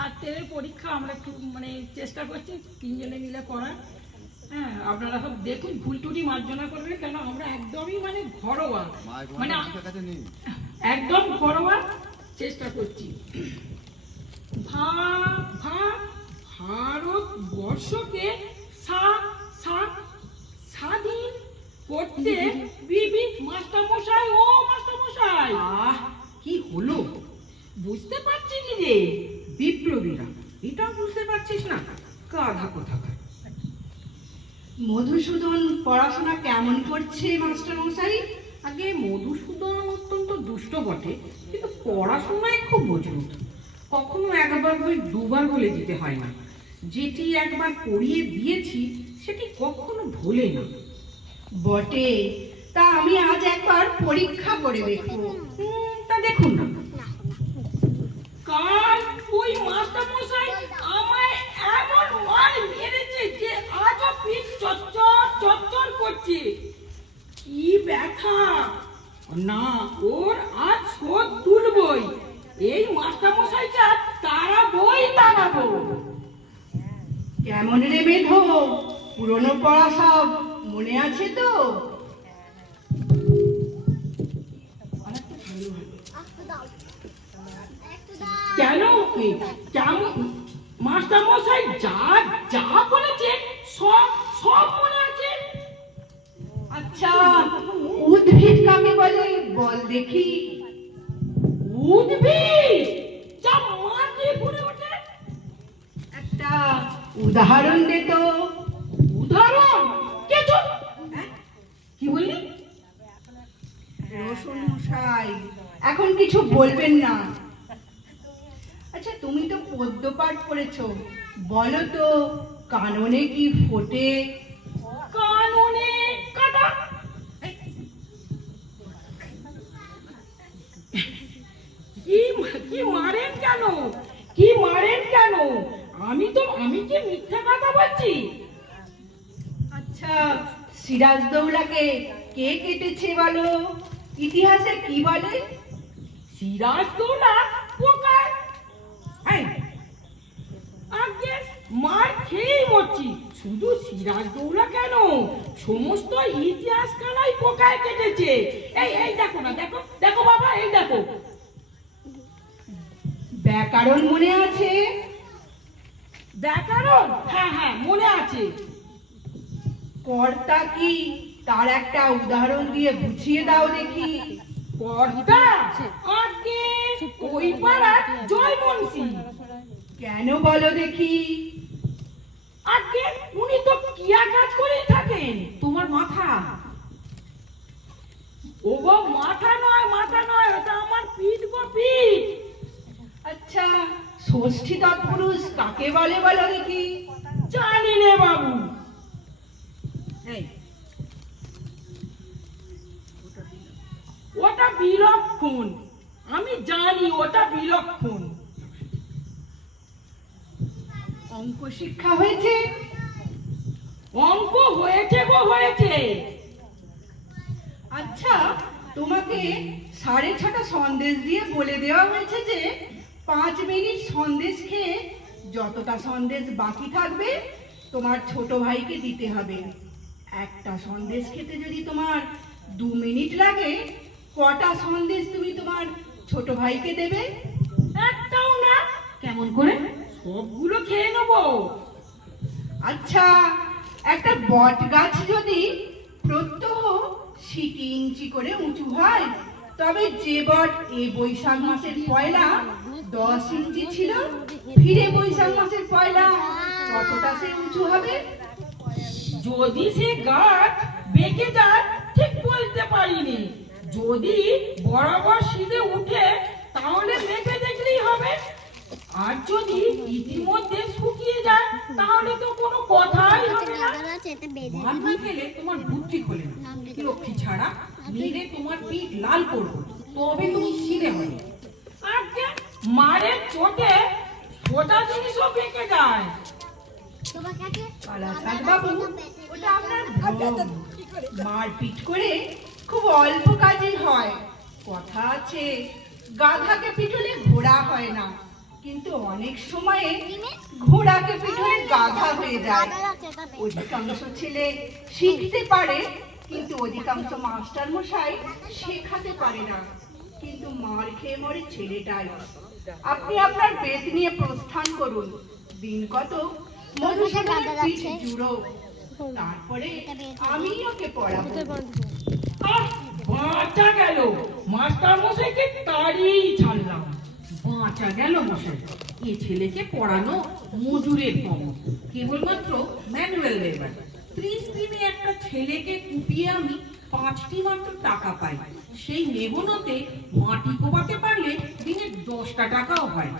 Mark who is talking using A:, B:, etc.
A: ছাত্রের পরীক্ষা আমরা একটু মানে চেষ্টা করছি তিনজনে মিলে করার। হ্যাঁ আপনারা সব দেখুন ভুল টুটি মার্জনা করবেন কেন আমরা একদমই মানে ঘরোয়া। মানে একদম ঘরোয়া চেষ্টা করছি। ভা ভা ভারতবর্ষকে সা সা স্বাধীন করতে বিবি মাস্টারমশাই ও মাস্টারমশাই!
B: আহ কি হলো?
A: বুঝতে পারছি রে।
B: বিপ্লবীরা এটা বুঝতে পারছিস না? গাধা কোথাকার
C: মধুসূদন পড়াশোনা কেমন করছে মাস্টার মশাই
B: আগে মধুসূদন অত্যন্ত দুষ্ট বটে কিন্তু পড়াশোনায় খুব মজবুত। কখনো একবার বই দুবার বলে দিতে হয় না। যেটি একবার পড়িয়ে দিয়েছি সেটি কখনো ভোলে না।
C: বটে তা আমি আজ একবার পরীক্ষা করে দেখব।
B: তা দেখুন না।
A: কাল ওই মাস্টারমশাই আমায় এমন মার মেরেছে যে আজও পিঠ চচ্চর চচ্চর করছে। কি ব্যথা! না ওর আজ শোধ তুলবই। এই মাস্টারমশাইটা তারা বই তাড়াবো।
C: কেমন রে বেধো? পুরনো পড়া সব মনে আছে তো?
A: কেন কেমন মাস্টারমশাই যা যা বলেছে সব সব মনে আছে?
C: আচ্ছা উদ্ভিদ কাকে বলে? বল দেখি।
A: উদ্ভিদ? যা মাটি ঘুরে ওঠে।
C: একটা উদাহরণ দে তো।
A: উদাহরণ? কে চুপ কি বললি?
C: রসুন মশাই এখন কিছু বলবেন না। আচ্ছা তুমি তো পদ্য পাঠ করেছ বলো তো কাননে কি ফোটে?
A: কাননে কাটা। কি কি মারেন কেন? কি মারেন কেন? আমি তো আমি কি মিথ্যা কথা বলছি?
C: আচ্ছা সিরাজদৌলাকে কে কেটেছে বলো? ইতিহাসে কি বলে?
A: সিরাজদৌলা পোকায় এই, আগে মার খেয়েই মরছি। শুধু সিরাজদৌলা কেন? সমস্ত ইতিহাস খানাই পোকায় কেটেছে। এই এই দেখো না দেখো দেখো বাবা এই দেখো।
C: ব্যাকরণ মনে আছে?
A: ব্যাকরণ? হ্যাঁ হ্যাঁ মনে আছে।
C: কর্তা কি? তার একটা উদাহরণ দিয়ে বুঝিয়ে দাও দেখি। কেন বলো দেখি?
A: আগে উনি তো কিয়া কাজ করেই থাকেন
B: তোমার মাথা
A: ও গো মাথা নয় মাথা নয় ওটা আমার পিঠ গো পিঠ
C: আচ্ছা ষষ্ঠী তৎপুরুষ কাকে বলে বলো দেখি
A: জানি বাবু
B: এই
A: ওটা বিলক্ষণ। আমি জানি ওটা বিলক্ষণ।
C: অঙ্ক শিক্ষা হয়েছে?
A: অঙ্ক হয়েছে গো হয়েছে।
C: আচ্ছা তোমাকে সাড়ে ছটা সন্দেশ দিয়ে বলে দেওয়া হয়েছে যে পাঁচ মিনিট সন্দেশ খেয়ে যতটা সন্দেশ বাকি থাকবে তোমার ছোট ভাইকে দিতে হবে। একটা সন্দেশ খেতে যদি তোমার দু মিনিট লাগে কটা সন্দেশ তুমি তোমার ছোট ভাইকে দেবে?
A: একটাও না।
B: কেমন করে?
A: সবগুলো খেয়ে নেব।
C: আচ্ছা একটা বট গাছ যদি প্রত্যহ সিটি ইঞ্চি করে উঁচু হয় তবে যে বট এ বৈশাখ মাসের পয়লা দশ ইঞ্চি ছিল ফিরে বৈশাখ মাসের পয়লা কতটা সে উঁচু হবে?
A: যদি সে গাছ বেঁকে যায় ঠিক বলতে পারিনি। যদি বরাবর সিধে উঠে তাহলে মেপে দেখলেই হবে। আর যদি ইতিমধ্যে শুকিয়ে যায় তাহলে তো কোনো কথাই হবে না।
B: মারধর খেলে তোমার বুদ্ধি খোলে না। লক্ষ্মী ছাড়া? মেরে তোমার পিঠ লাল করব। তবে তুমি সিধে হবে।
A: আজকে মারের চোটে ছোটা জিনিসও বেঁকে যায়।
C: বাবু ওটা আপনার ভ্রম। মারপিট করে খুব অল্প কথা আছে গাধাকে পিটলে ঘোড়া হয় না। কিন্তু অনেক সময়ে ঘোড়াকে পিঠে গাধা হয়ে যায়। অধিকাংশ ছেলে শিখতে পারে কিন্তু অধিকাংশ মাস্টার মশাই শেখাতে পারে না। কিন্তু মার খেয়ে মরে ছেলেটাই। আপনি আপনার বেদ নিয়ে প্রস্থান করুন। দিন কত মধুসূদনের পিঠ জুড়ো। তারপরে আমি ওকে পড়াবো।
A: বাঁচা গেল। মাস্টার মশাইকে তাড়িয়েই ছাড়লাম।
B: বাঁচা গেল মশাই। এ ছেলেকে পড়ানো মজুরের কম। কেবলমাত্র ম্যানুয়াল লেবার। ত্রিশ দিনে একটা ছেলেকে কুপিয়ে আমি পাঁচটি মাত্র টাকা পাই। সেই মেহনতে মাটি কোপাতে পারলে দিনে দশটা টাকাও হয়।